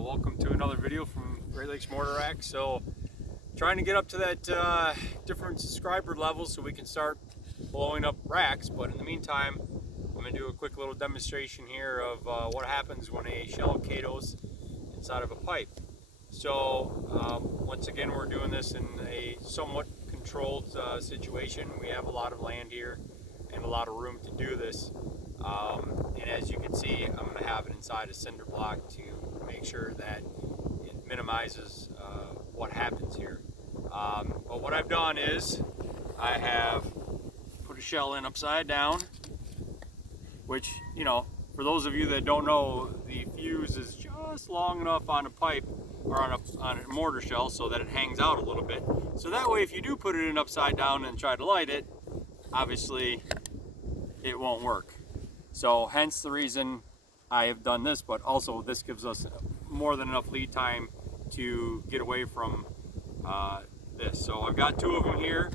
Welcome to another video from Great Lakes Mortar Rack. So trying to get up to that different subscriber level so we can start blowing up racks, but in the meantime I'm going to do a quick little demonstration here of what happens when a shell cados inside of a pipe. So once again, we're doing this in a somewhat controlled situation. We have a lot of land here and a lot of room to do this. And as you can see, I'm going to have it inside a cinder block to make sure that it minimizes what happens here. But what I've done is I have put a shell in upside down, which, you know, for those of you that don't know, the fuse is just long enough on a pipe or on a mortar shell so that it hangs out a little bit. So that way, if you do put it in upside down and try to light it, obviously it won't work. So hence the reason I have done this, but also this gives us more than enough lead time to get away from this. So I've got two of them here.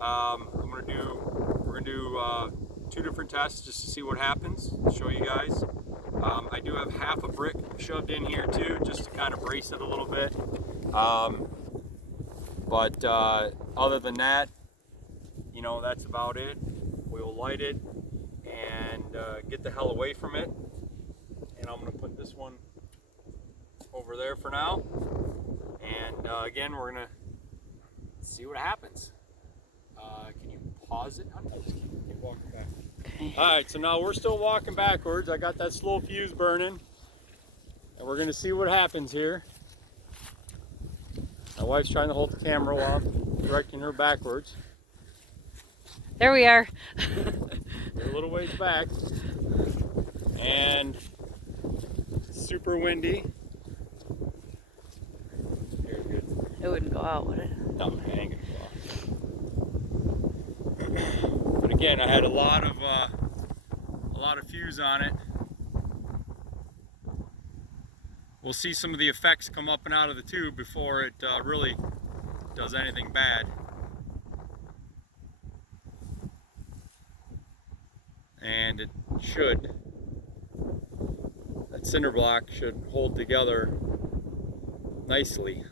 We're gonna do two different tests just to see what happens, show you guys. I do have half a brick shoved in here too, just to kind of brace it a little bit. But other than that, you know, that's about it. We'll light it and get the hell away from it. And I'm going to put this one over there for now. And again, we're going to see what happens. Can you pause it? Just keep walking back. Okay. Alright, so now we're still walking backwards. I got that slow fuse burning. And we're going to see what happens here. My wife's trying to hold the camera while I'm directing her backwards. There we are. They're a little ways back. And super windy. Very good. It wouldn't go out, would it? No, it ain't gonna go out. But again, I had a lot of fuse on it. We'll see some of the effects come up and out of the tube before it really does anything bad. And it should, that cinder block should hold together nicely.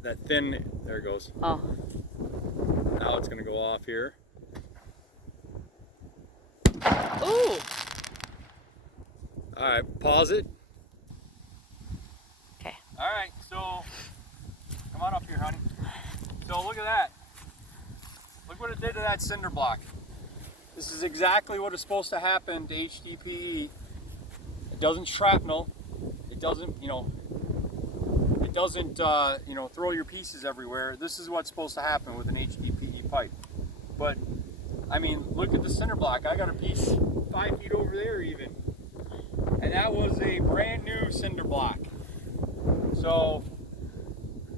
That thin, there it goes. Oh. Now it's gonna go off here. Ooh! All right, pause it. Okay. All right, so come on up here, honey. So look at that. Look what it did to that cinder block. This is exactly what is supposed to happen to HDPE. It doesn't shrapnel. It doesn't, you know, throw your pieces everywhere. This is what's supposed to happen with an HDPE pipe. But I mean, look at the cinder block. I got a piece 5 feet over there even, and that was a brand new cinder block. So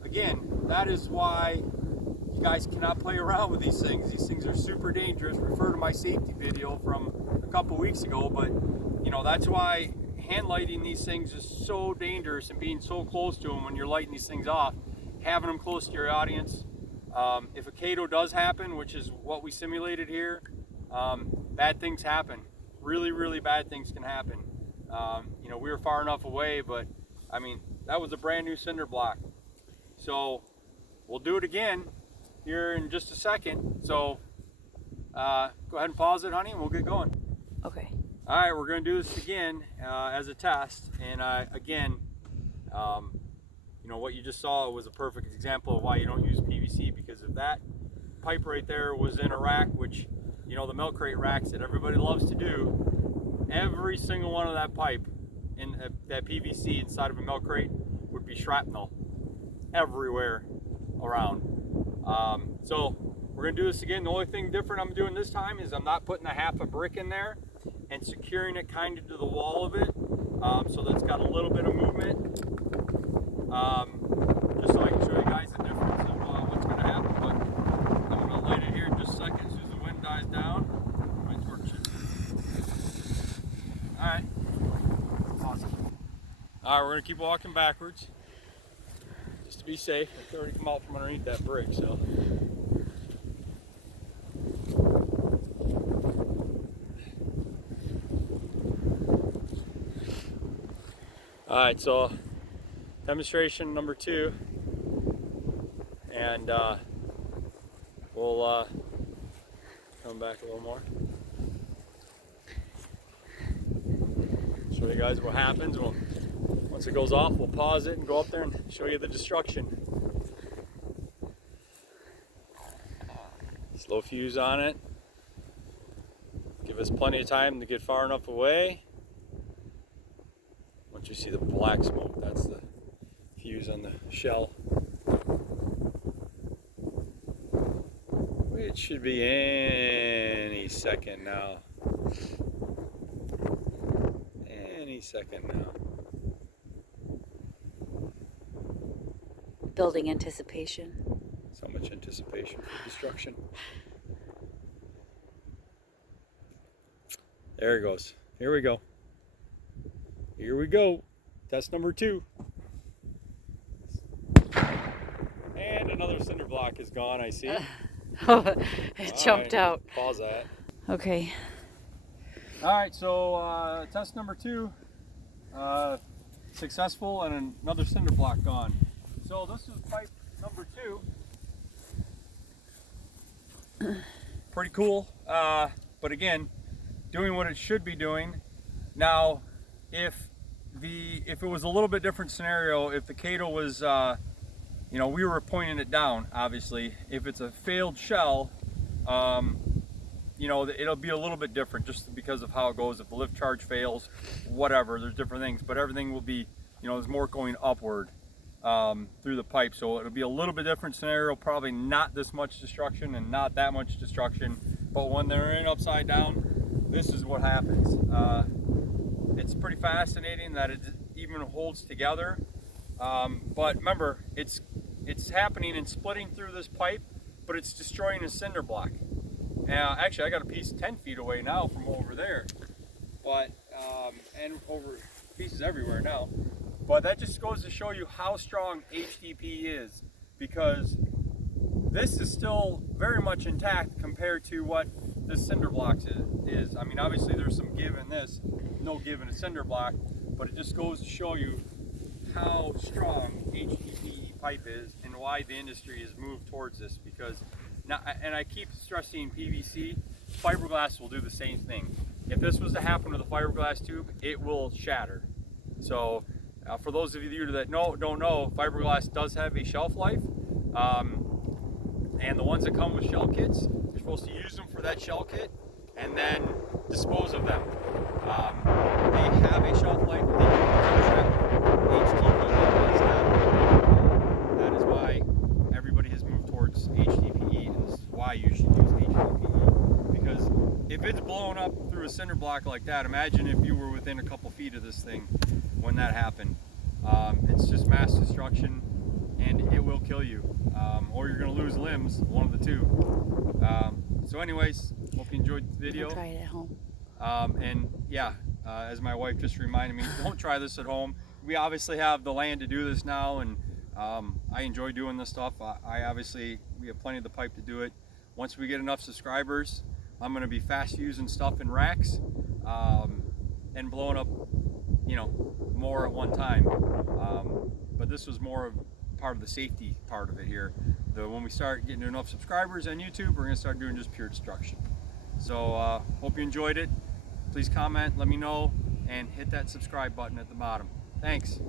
again, that is why you guys cannot play around with these things. These things are super dangerous. Refer to my safety video from a couple weeks ago, but you know, that's why hand lighting these things is so dangerous, and being so close to them when you're lighting these things off, having them close to your audience. If a CATO does happen, which is what we simulated here, bad things happen. Really, really bad things can happen. You know, we were far enough away, but I mean, that was a brand new cinder block. So we'll do it again here in just a second. So go ahead and pause it, honey, and we'll get going. Okay. All right, we're going to do this again as a test. And again, you know, what you just saw was a perfect example of why you don't use PVC, because if that pipe right there was in a rack, which, you know, the milk crate racks that everybody loves to do, every single one of that pipe in that PVC inside of a milk crate would be shrapnel everywhere around. So we're gonna do this again. The only thing different I'm doing this time is I'm not putting a half a brick in there and securing it kind of to the wall of it, so that's got a little bit of movement, just so I can show you guys the difference of what's gonna happen. But I'm gonna light it here in just a second as soon as the wind dies down. My torch. All right, awesome. All right, we're gonna keep walking backwards just to be safe. I can already come out from underneath that brick, so. All right, so demonstration number 2, and we'll come back a little more. Show you guys what happens. Once it goes off, we'll pause it and go up there and show you the destruction. Slow fuse on it. Give us plenty of time to get far enough away. Once you see the black smoke, that's the fuse on the shell. It should be any second now. Any second now. Building anticipation. So much anticipation for destruction. There it goes. Here we go. Here we go. Test number 2. And another cinder block is gone, I see. Oh, it jumped out. Pause that. Okay. Alright, so test number 2. Successful, and another cinder block gone. So this is pipe number 2. Pretty cool, but again, doing what it should be doing. Now, if it was a little bit different scenario, if the Cato was, you know, we were pointing it down, obviously. If it's a failed shell, you know, it'll be a little bit different just because of how it goes. If the lift charge fails, whatever, there's different things, but everything will be, you know, there's more going upward through the pipe. So it'll be a little bit different scenario, probably not this much destruction and not that much destruction, but when they're in upside down, this is what happens. It's pretty fascinating that it even holds together. But remember, it's happening and splitting through this pipe, but it's destroying a cinder block. Actually, I got a piece 10 feet away now from over there, but and over pieces everywhere now. But that just goes to show you how strong HDPE is, because this is still very much intact compared to what this cinder block is. I mean, obviously there's some give in this, no give in a cinder block, but it just goes to show you how strong HDPE pipe is and why the industry has moved towards this. Because now, and I keep stressing PVC, fiberglass will do the same thing. If this was to happen with a fiberglass tube, it will shatter. So for those of you that don't know, fiberglass does have a shelf life, and the ones that come with shell kits, you're supposed to use them for that shell kit and then dispose of them. They have a shelf life. They HDPE does not. That is why everybody has moved towards HDPE, and this is why you should use HDPE. Because if it's blown up through a cinder block like that, imagine if you were within a couple feet of this thing when that happened. It's just mass destruction, and it will kill you, or you're going to lose limbs, one of the two. So anyways, hope you enjoyed the video. I'll try it at home. And yeah, as my wife just reminded me, don't try this at home. We obviously have the land to do this now, and I enjoy doing this stuff. We have plenty of the pipe to do it. Once we get enough subscribers, I'm going to be fast using stuff in racks and blowing up, you know, more at one time. But this was more of part of the safety part of it here. When we start getting enough subscribers on YouTube, we're going to start doing just pure destruction. So hope you enjoyed it. Please comment, let me know, and hit that subscribe button at the bottom. Thanks.